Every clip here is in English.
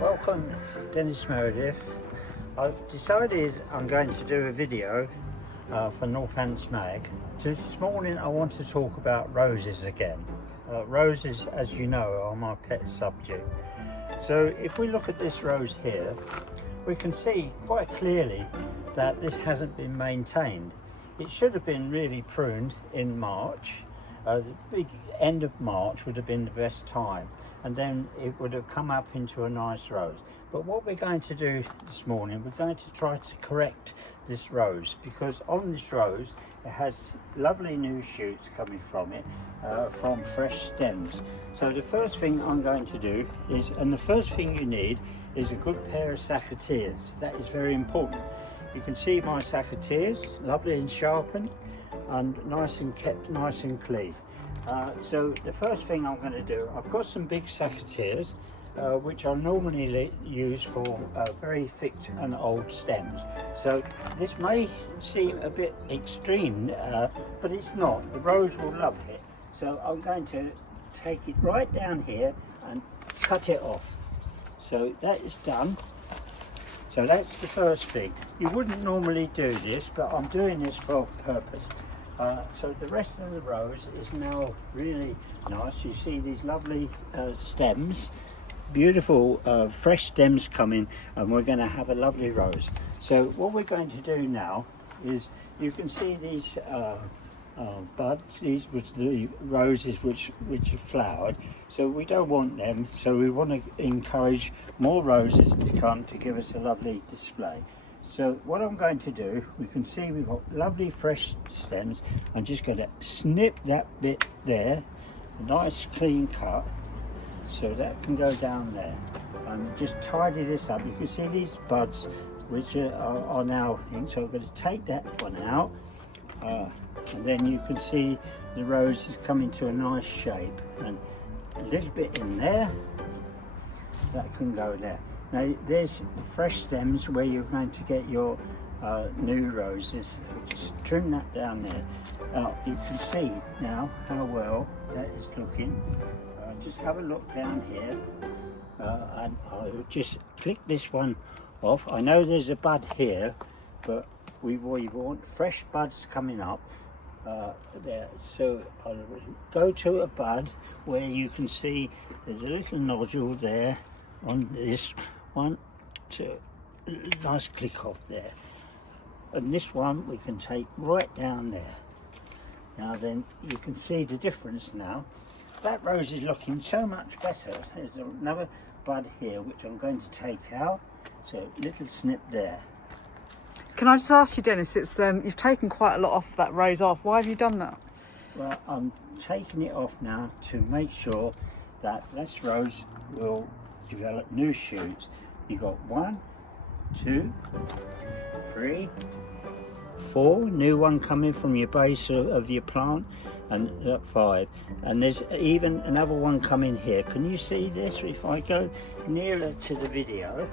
Welcome, Dennis Meredith. I've decided I'm going to do a video for Northants mag. This morning I want to talk about roses again. Roses, as you know, are my pet subject. So if we look at this rose here, we can see quite clearly that this hasn't been maintained. It should have been really pruned in March. The big end of March would have been the best time, and then it would have come up into a nice rose. But what we're going to do this morning, we're going to try to correct this rose, because on this rose it has lovely new shoots coming from it, from fresh stems. So the first thing I'm going to do is, and the first thing you need is a good pair of secateurs. That is very important. You can see my secateurs, lovely and sharpened, and nice and kept nice and clean. So the first thing I'm going to do, I've got some big secateurs which I normally use for very thick and old stems. So this may seem a bit extreme, but it's not. The rose will love it. So I'm going to take it right down here and cut it off. So that is done. So that's the first thing. You wouldn't normally do this, but I'm doing this for a purpose. So the rest of the rose is now really nice. You see these lovely stems, beautiful fresh stems coming, and we're going to have a lovely rose. So what we're going to do now is, you can see these buds. These was the roses which have flowered, so we don't want them. So we want to encourage more roses to come to give us a lovely display. So what I'm going to do, we can see we've got lovely fresh stems. I'm just going to snip that bit there, a nice clean cut, so that can go down there, and just tidy this up. You can see these buds which are now in, so I'm going to take that one out, and then you can see the rose is coming to a nice shape, and a little bit in there, that can go there. Now there's fresh stems where you're going to get your new roses. Just trim that down there. Now you can see now how well that is looking. Just have a look down here, and I'll just click this one off. I know there's a bud here, but we want fresh buds coming up there. So I'll go to a bud where you can see there's a little nodule there on this one, so nice click off there, and this one we can take right down there. Now then you can see the difference now. That rose is looking so much better. There's another bud here which I'm going to take out, so little snip there. Can I just ask you, Dennis, it's you've taken quite a lot off that rose off. Why have you done that? Well, I'm taking it off now to make sure that this rose will develop new shoots. You got 1, 2, 3, 4 new one coming from your base of your plant, and 5, and there's even another one coming here. Can you see this? If I go nearer to the video,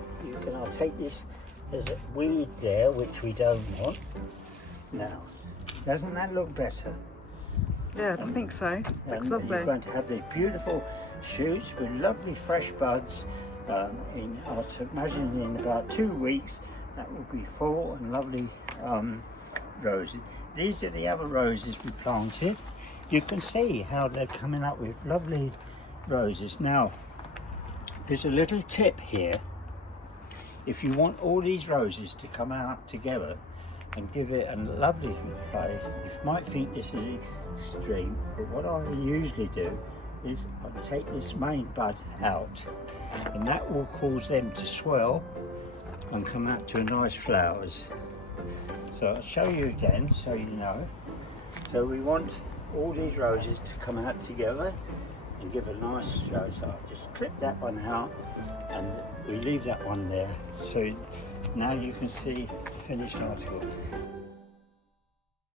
I'll take this. There's a weed there which we don't want. Now, doesn't that look better? Yeah, I think so. Looks lovely. You're going to have these beautiful shoots with lovely fresh buds. I imagine in about 2 weeks that will be full and lovely roses. These are the other roses we planted. You can see how they're coming up with lovely roses. Now there's a little tip here. If you want all these roses to come out together and give it a lovely place, you might think this is extreme, but what I usually do is I take this main bud out, and that will cause them to swell and come out to nice flowers. So I'll show you again so you know. So we want all these roses to come out together and give a nice show. So I'll just clip that one out and we leave that one there. So now you can see the finished article.